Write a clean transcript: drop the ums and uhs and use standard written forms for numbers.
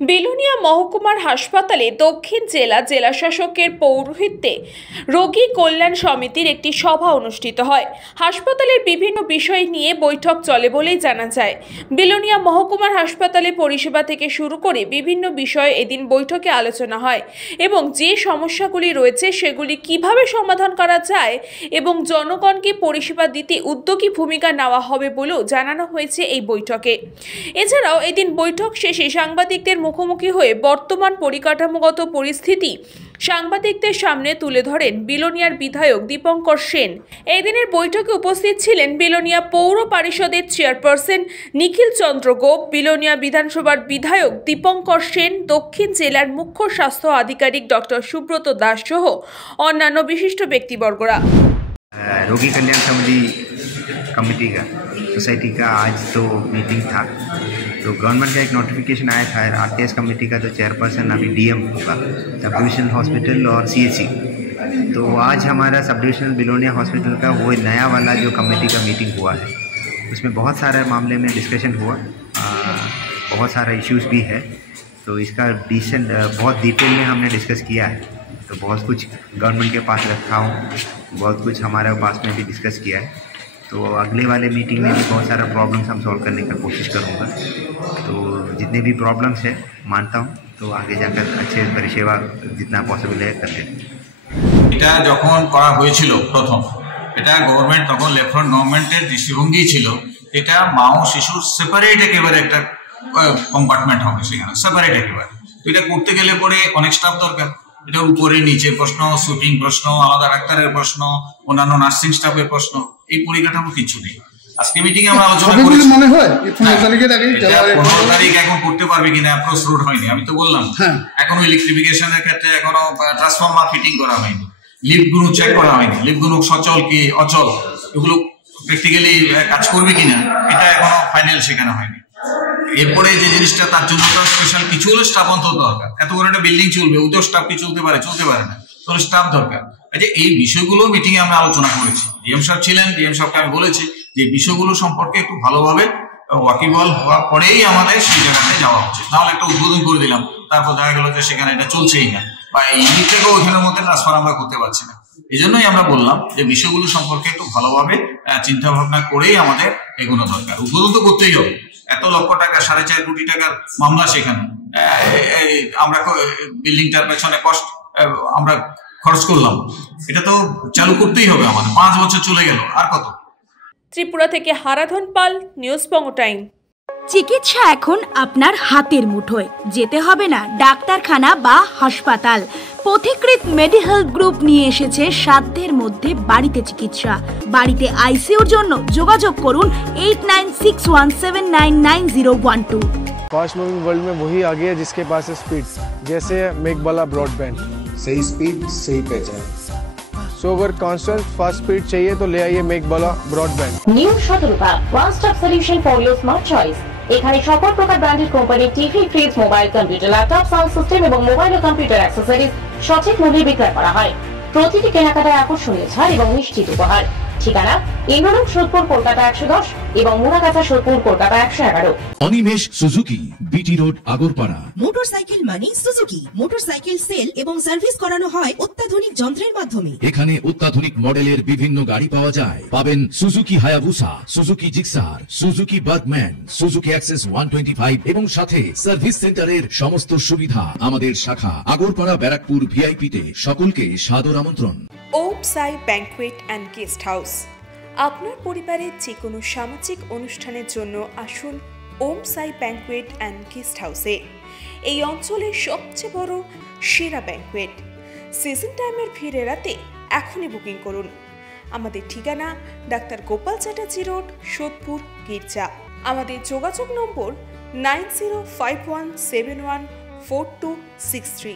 বিলোনিয়া মহকুমার হাসপাতালে দক্ষিণ জেলা জেলাশাসকের পৌরোহিত্যে রোগী কল্যাণ সমিতির একটি সভা অনুষ্ঠিত হয়। হাসপাতালের বিভিন্ন বিষয় নিয়ে বৈঠক চলে বলেই জানা যায়। বিলোনিয়া মহকুমার হাসপাতালে পরিষেবা থেকে শুরু করে বিভিন্ন বিষয়ে এদিন বৈঠকে আলোচনা হয় এবং যে সমস্যাগুলি রয়েছে সেগুলি কিভাবে সমাধান করা যায় এবং জনগণকে পরিষেবা দিতে উদ্যোগী ভূমিকা নেওয়া হবে বলেও জানানো হয়েছে এই বৈঠকে। এছাড়াও এদিন বৈঠক শেষে সাংবাদিকদের মুখোমুখি হয়ে বর্তমান পরিকাঠামোগত পরিস্থিতি সাংবাদিকদের সামনে তুলে ধরেন বিলোনিয়ার বিধায়ক দীপঙ্কর সেন। এই দিনের বৈঠকে উপস্থিত ছিলেন বিলোনিয়া পৌর পরিষদের চেয়ারপারসন নিখিল চন্দ্র গোপ, বিলোনিয়া বিধানসভার বিধায়ক দীপঙ্কর সেন, দক্ষিণ জেলার মুখ্য স্বাস্থ্য আধিকারিক ডক্টর সুব্রত দাস সহ অন্যান্য বিশিষ্ট ব্যক্তিবর্গরা। रोगी कल्याण समिति कमेटी का सोसाइटी का आज तो मीटिंग था, तो गवर्नमेंट का एक नोटिफिकेशन आया था। आरटीएस कमेटी का जो चेयरपर्सन अभी डीएम होगा सब डिविजनल हॉस्पिटल और सीएचसी। तो आज हमारा सब डिविजनल बिलोनिया हॉस्पिटल का वो नया वाला जो कमेटी का मीटिंग हुआ है, उसमें बहुत सारे मामले में डिस्कशन हुआ, बहुत सारा इश्यूज़ भी है। तो इसका डिसीजन बहुत डिटेल में हमने डिस्कस किया है। तो बहुत कुछ गवर्नमेंट के पास रखा हूँ, बहुत कुछ हमारे पास में भी डिस्कस किया है। तो अगले वाले मीटिंग में भी बहुत सारा प्रॉब्लम्स हम सॉल्व करने की कोशिश करूँगा। तो जितने भी प्रॉब्लम्स है मानता हूँ, तो आगे जाकर अच्छे परिसेवा जितना पॉसिबल है करते हैं। এটা যখন করা হয়েছিল প্রথম, এটা গভর্নমেন্ট তখন লেফট গভর্নমেন্টের দৃষ্টিভঙ্গি ছিল এটা মা ও শিশুর সেপারেট একেবারে একটা কম্পার্টমেন্ট হবে, সেখানে সেপারেট একেবারে। তো এটা করতে গেলে পরে অনেক স্টাফ দরকার, এটা উপরে নিচে প্রশ্ন, সুইপিং প্রশ্ন, আলাদা ডাক্তারের প্রশ্ন, অন্যান্য নার্সিং স্টাফের প্রশ্ন, এই পরিকাঠামো কিছু নেই। আজকে মিটিং এ আমরা আলোচনা করেছি, মনে হয় 15 তারিখ এখন করতে পারবে কিনা অ্যাপ্রোচ রোড হয়নি। আমি তো বললাম এখনো ইলেকট্রিফিকেশনের ক্ষেত্রে এখনো ট্রান্সফরমার ফিটিং করা হয়নি, লিফট গুলো চেক করা হয়নি, লিফট গুলো সচল কি অচল এগুলো প্র্যাকটিক্যালি কাজ করবে কিনা এটা এখনো ফাইনাল সেখানে হয়নি। এরপরে যে জিনিসটা তার জন্য স্পেশাল কিছু হলে স্টাফ অন্তত দরকার। এত বড় একটা বিল্ডিং চলবে, ওদের স্টাফ কি চলতে পারে না, তাহলে স্টাফ দরকার। এই বিষয়গুলো মিটিং এ আমরা আলোচনা করেছি। ডিএম সাহেব ছিলেন, ডিএম সাহেবকে আমি বলেছি যে বিষয়গুলো সম্পর্কে একটু ভালোভাবে ওয়াকিবল হওয়ার পরেই আমাদের সেই জায়গাতে যাওয়া উচিত। নাহলে একটা উদ্বোধন করে দিলাম, তারপর দেখা গেল যে সেখানে এটা চলছেই না, বা এই ইউনিট থেকেও ওইখানের মধ্যে ট্রান্সফার আমরা করতে পারছি না। এই জন্যই আমরা বললাম যে বিষয়গুলো সম্পর্কে একটু ভালোভাবে চিন্তা ভাবনা করেই আমাদের এগোনো দরকার। উদ্বোধন তো করতেই হবে, এত লক্ষ টাকা 4.5 কোটি টাকার মামলা, সেখানে আমরা বিল্ডিংটার পেছনে কষ্ট আমরা খরচ করলাম, এটা তো চালু করতেই হবে আমাদের। 5 বছর চলে গেল, আর কত। ত্রিপুরা থেকে হারাধন পাল, নিউজ বঙ্গ টাইম। চিকিৎসা এখন আপনার হাতের মুঠোয়, যেতে হবে না ডাক্তারখানা বা হাসপাতাল। পথিকৃৎ মেডিহেলথ গ্রুপ নিয়ে এসেছে সাধ্যের মধ্যে বাড়িতে চিকিৎসা। বাড়িতে আইসিইউর জন্য যোগাযোগ করুন 8961799012। फास्ट मूविंग वर्ल्ड में वही आगे है जिसके पास है स्पीड, जैसे मेघबाला ब्रॉडबैंड। सही स्पीड सही पहचान। सो अगर कांस्टेंट फास्ट स्पीड चाहिए तो ले आइए Meghbala broadband. New Shatarupa one stop solution for your smart choice. এখানে সকল প্রকার ব্র্যান্ডেড কোম্পানির TV, fridge, mobile, computer, laptop, sound system এবং মোবাইল ও কম্পিউটার অ্যাক্সেসরিজ সঠিক মূল্যে বিক্রয় করা হয়। প্রতিটি কেনাকাটায় আকর্ষণীয় ছাড় এবং নিশ্চিত উপহার। ঠিকানা ইন্দ্রনগর, সোদপুর, কলকাতা 110 এবং Muragachha, Sodepur, Kolkata 111। Animesh Suzuki, BT road, Agarpara. Motorcycle মানে সুজুকি। মোটরসাইকেল সেল এবং সার্ভিস করানো হয় অত্যাধুনিক যন্ত্রের মাধ্যমে। এখানে অত্যাধুনিক মডেলের বিভিন্ন গাড়ি পাওয়া যায়। পাবেন Suzuki Hayabusa, Suzuki Gixxer, Suzuki Bergman, Suzuki access 125 এবং সাথে সার্ভিস সেন্টারের সমস্ত সুবিধা। আমাদের শাখা আগরপাড়া, ব্যারাকপুর ভিআইপি তে। সকলকে সাদর আমন্ত্রণ। ওম সাই ব্যাংকুয়েট অ্যান্ড গেস্ট হাউস। আপনার পরিবারের যে কোনো সামাজিক অনুষ্ঠানের জন্য আসুন ওম সাই ব্যাংকুয়েট অ্যান্ড গেস্ট হাউসে। এই অঞ্চলের সবচেয়ে বড় সেরা ব্যাংকুয়েট। সিজন টাইমের ভিড় এড়াতে এখনই বুকিং করুন। আমাদের ঠিকানা ডাক্তার গোপাল চ্যাটার্জি রোড, সোদপুর, গির্জা। আমাদের যোগাযোগ নম্বর 9051714263।